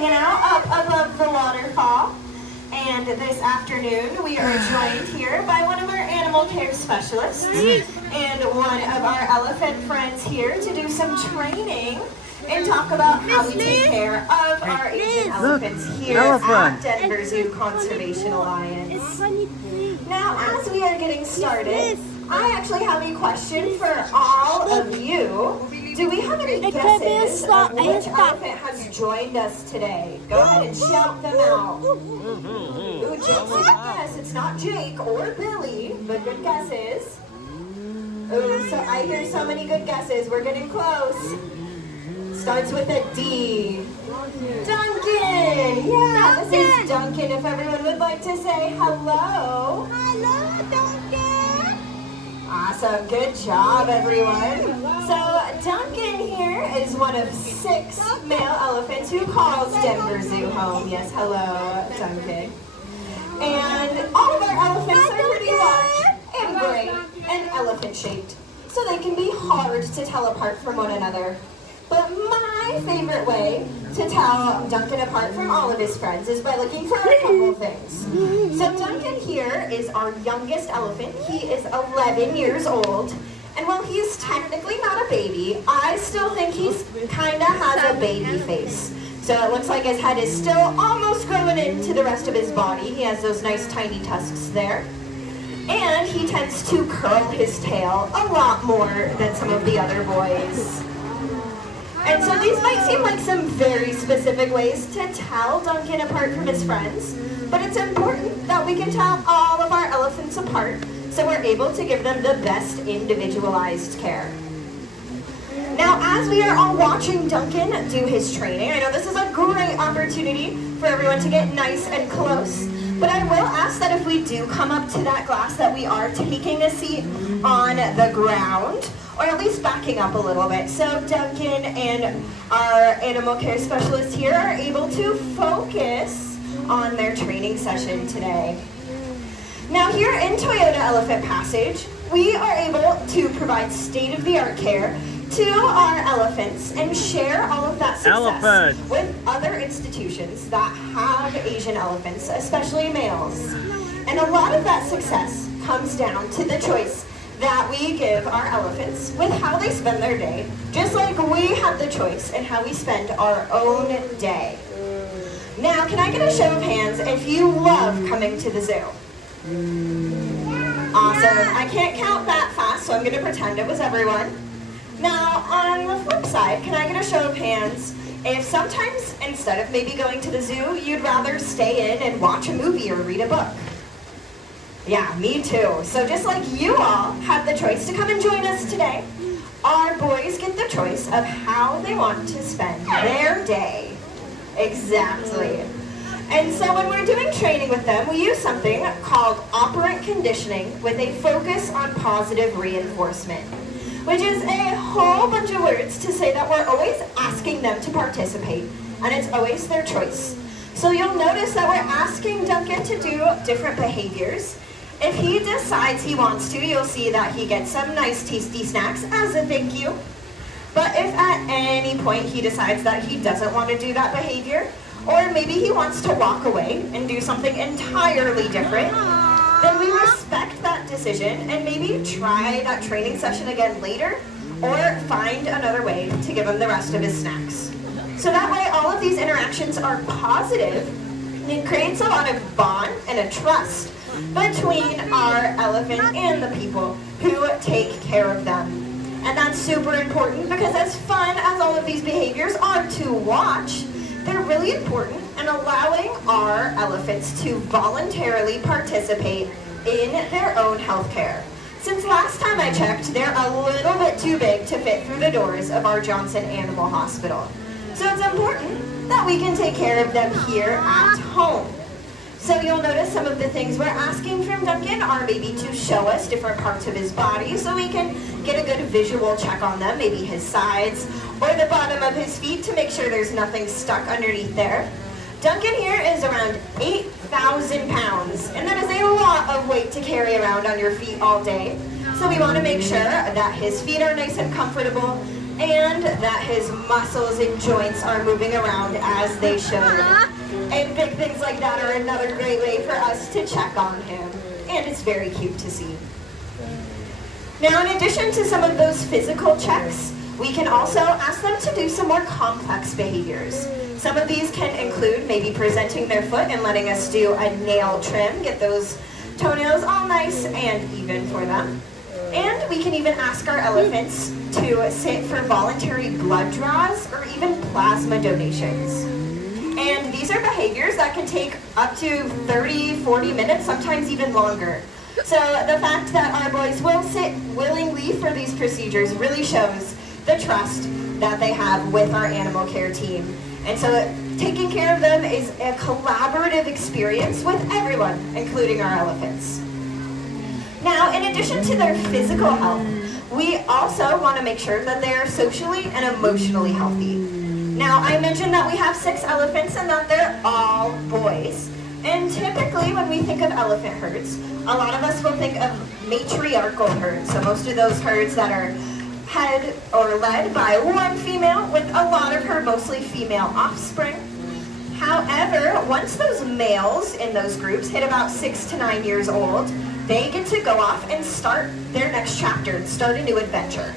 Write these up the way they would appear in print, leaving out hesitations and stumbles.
hanging out up above the waterfall. And this afternoon, we are joined here by one of our animal care specialists and one of our elephant friends here to do some training and talk about how we take care of our Asian elephants here at Denver Zoo Conservation Alliance. Now, as we are getting started, I actually have a question for all of you. Do we have any guesses of which elephant has joined us today? Go ahead and shout them out. Ooh, Jake's a good guess. It's not Jake or Billy, but good guesses. Ooh, so I hear so many good guesses. We're getting close. Starts with a D. Duncan! Yeah, this is Duncan. If everyone would like to say hello. Hello, Duncan! Awesome. Good job, everyone. So Duncan here is one of 6 male elephants who calls Denver Zoo home. Yes, hello, Duncan. And all of our elephants are pretty large and gray and elephant-shaped, so they can be hard to tell apart from one another. But my favorite way to tell Duncan apart from all of his friends is by looking for a couple things. So Duncan here is our youngest elephant. He is 11 years old. And while he's technically not a baby, I still think he's kind of has a baby face. So it looks like his head is still almost growing into the rest of his body. He has those nice tiny tusks there. And he tends to curl his tail a lot more than some of the other boys. And so these might seem like some very specific ways to tell Duncan apart from his friends, but it's important that we can tell all of our elephants apart so we're able to give them the best individualized care. Now, as we are all watching Duncan do his training, I know this is a great opportunity for everyone to get nice and close, but I will ask that if we do come up to that glass that we are taking a seat on the ground, or at least backing up a little bit, so Duncan and our animal care specialist here are able to focus on their training session today. Now here in Toyota Elephant Passage, we are able to provide state-of-the-art care to our elephants and share all of that success with other institutions that have Asian elephants, especially males. And a lot of that success comes down to the choice that we give our elephants with how they spend their day, just like we have the choice in how we spend our own day. Now, can I get a show of hands if you love coming to the zoo? Awesome. I can't count that fast, so I'm going to pretend it was everyone. Now, on the flip side, can I get a show of hands if sometimes, instead of maybe going to the zoo, you'd rather stay in and watch a movie or read a book? Yeah, me too. So just like you all have the choice to come and join us today, our boys get the choice of how they want to spend their day. Exactly. And so when we're doing training with them, we use something called operant conditioning with a focus on positive reinforcement, which is a whole bunch of words to say that we're always asking them to participate, and it's always their choice. So you'll notice that we're asking Duncan to do different behaviors. If he decides he wants to, you'll see that he gets some nice tasty snacks as a thank you. But if at any point he decides that he doesn't want to do that behavior, or maybe he wants to walk away and do something entirely different, then we respect that decision and maybe try that training session again later, or find another way to give him the rest of his snacks. So that way all of these interactions are positive, and it creates a lot of bond and a trust between our elephant and the people who take care of them. And that's super important because as fun as all of these behaviors are to watch, they're really important in allowing our elephants to voluntarily participate in their own health care. Since last time I checked, they're a little bit too big to fit through the doors of our Johnson Animal Hospital. So it's important that we can take care of them here at home. So you'll notice some of the things we're asking from Duncan are maybe to show us different parts of his body so we can get a good visual check on them, maybe his sides or the bottom of his feet to make sure there's nothing stuck underneath there. Duncan here is around 8,000 pounds, and that is a lot of weight to carry around on your feet all day. So we want to make sure that his feet are nice and comfortable and that his muscles and joints are moving around as they should. And big things like that are another great way for us to check on him. And it's very cute to see. Now, in addition to some of those physical checks, we can also ask them to do some more complex behaviors. Some of these can include maybe presenting their foot and letting us do a nail trim, get those toenails all nice and even for them. And we can even ask our elephants to sit for voluntary blood draws or even plasma donations. And these are behaviors that can take up to 30, 40 minutes, sometimes even longer. So the fact that our boys will sit willingly for these procedures really shows the trust that they have with our animal care team. And so taking care of them is a collaborative experience with everyone, including our elephants. Now, in addition to their physical health, we also want to make sure that they are socially and emotionally healthy. Now, I mentioned that we have 6 elephants and that they're all boys. And typically when we think of elephant herds, a lot of us will think of matriarchal herds. So most of those herds that are head or led by one female with a lot of her mostly female offspring. However, once those males in those groups hit about 6 to 9 years old, they get to go off and start their next chapter and start a new adventure.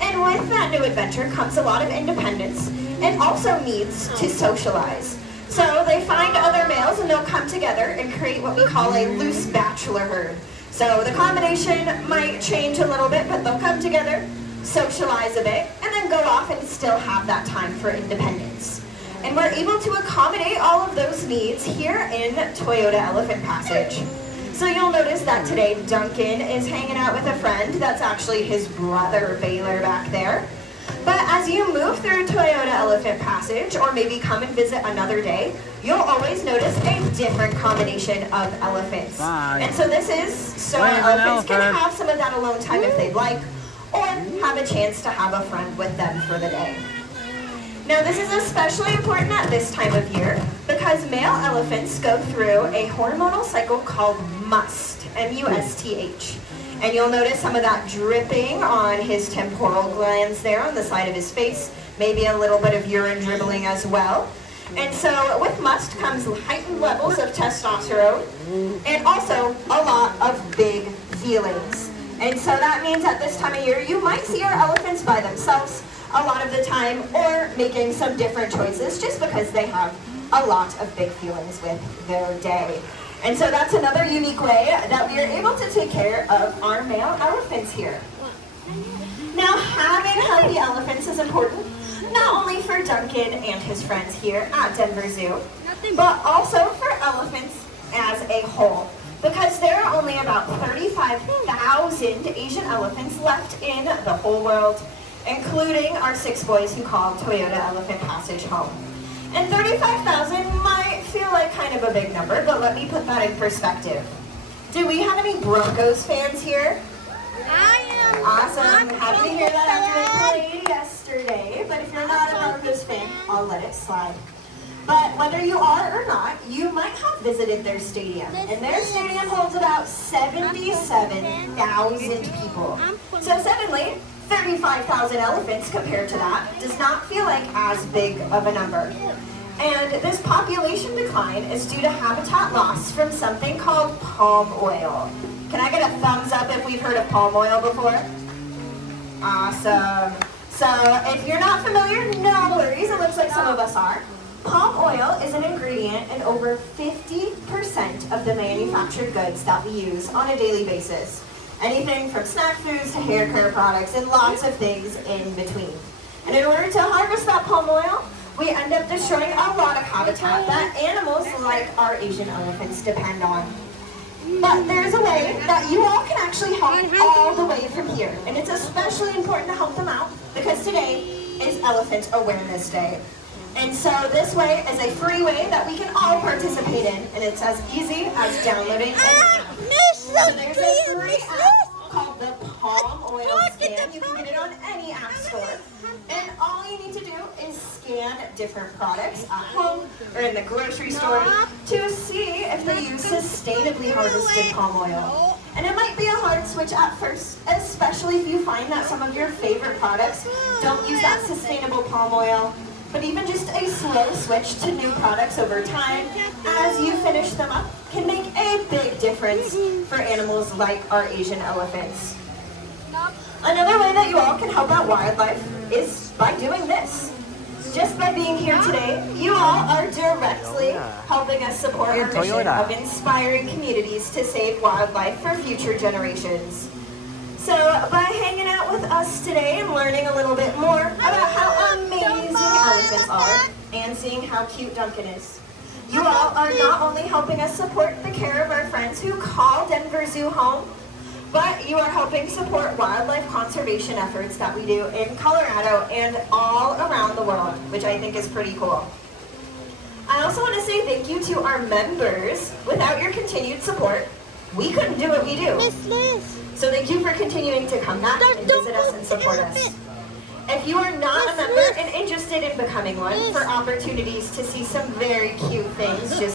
And with that new adventure comes a lot of independence and also needs to socialize. So they find other males and they'll come together and create what we call a loose bachelor herd. So the combination might change a little bit, but they'll come together, socialize a bit, and then go off and still have that time for independence. And we're able to accommodate all of those needs here in Toyota Elephant Passage. So you'll notice that today Duncan is hanging out with a friend. That's actually his brother Baylor back there. But as you move through Toyota Elephant Passage, or maybe come and visit another day, you'll always notice a different combination of elephants. Bye. And so this is so our elephants can have some of that alone time if they'd like, or have a chance to have a friend with them for the day. Now this is especially important at this time of year because male elephants go through a hormonal cycle called MUST, M-U-S-T-H. And you'll notice some of that dripping on his temporal glands there on the side of his face, maybe a little bit of urine dribbling as well. And so with MUST comes heightened levels of testosterone and also a lot of big feelings. And so that means at this time of year, you might see our elephants by themselves a lot of the time or making some different choices just because they have a lot of big feelings with their day. And so that's another unique way that we are able to take care of our male elephants here. Now, having healthy elephants is important, not only for Duncan and his friends here at Denver Zoo, but also for elephants as a whole. Because there are only about 35,000 Asian elephants left in the whole world, including our 6 boys who call Toyota Elephant Passage home. And 35,000 might feel like kind of a big number, but let me put that in perspective. Do we have any Broncos fans here? I am. Awesome. I'm Happy to hear that after fan. they played yesterday. But if you're not a Broncos fan, I'll let it slide. But whether you are or not, you might have visited their stadium. And their stadium holds about 77,000 people. So suddenly, 35,000 elephants compared to that does not feel like as big of a number. And this population decline is due to habitat loss from something called palm oil. Can I get a thumbs up if we've heard of palm oil before? Awesome. So if you're not familiar, no worries. It looks like some of us are. Palm oil is an ingredient in over 50% of the manufactured goods that we use on a daily basis. Anything from snack foods to hair care products and lots of things in between. And in order to harvest that palm oil, we end up destroying a lot of habitat that animals like our Asian elephants depend on. But there's a way that you all can actually help all the way from here. And it's especially important to help them out because today is Elephant Awareness Day. And so this way is a free way that we can all participate in. And it's as easy as downloading So there's a free app called the Palm Oil Scan. You can get it on any app store. And all you need to do is scan different products at home or in the grocery store to see if they use sustainably harvested palm oil. And it might be a hard switch at first, especially if you find that some of your favorite products don't use that sustainable palm oil. But even just a slow switch to new products over time, as you finish them up, can make a big difference for animals like our Asian elephants. Another way that you all can help out wildlife is by doing this. Just by being here today, you all are directly helping us support our mission of inspiring communities to save wildlife for future generations. So by hanging out with us today and learning a little bit more about how amazing elephants are and seeing how cute Duncan is, you all are not only helping us support the care of our friends who call Denver Zoo home, but you are helping support wildlife conservation efforts that we do in Colorado and all around the world, which I think is pretty cool. I also want to say thank you to our members. Without your continued support, we couldn't do what we do. Miss Liz. So thank you for continuing to come back and visit us and support us. If you are not a member and interested in becoming one, for opportunities to see some very cute things, just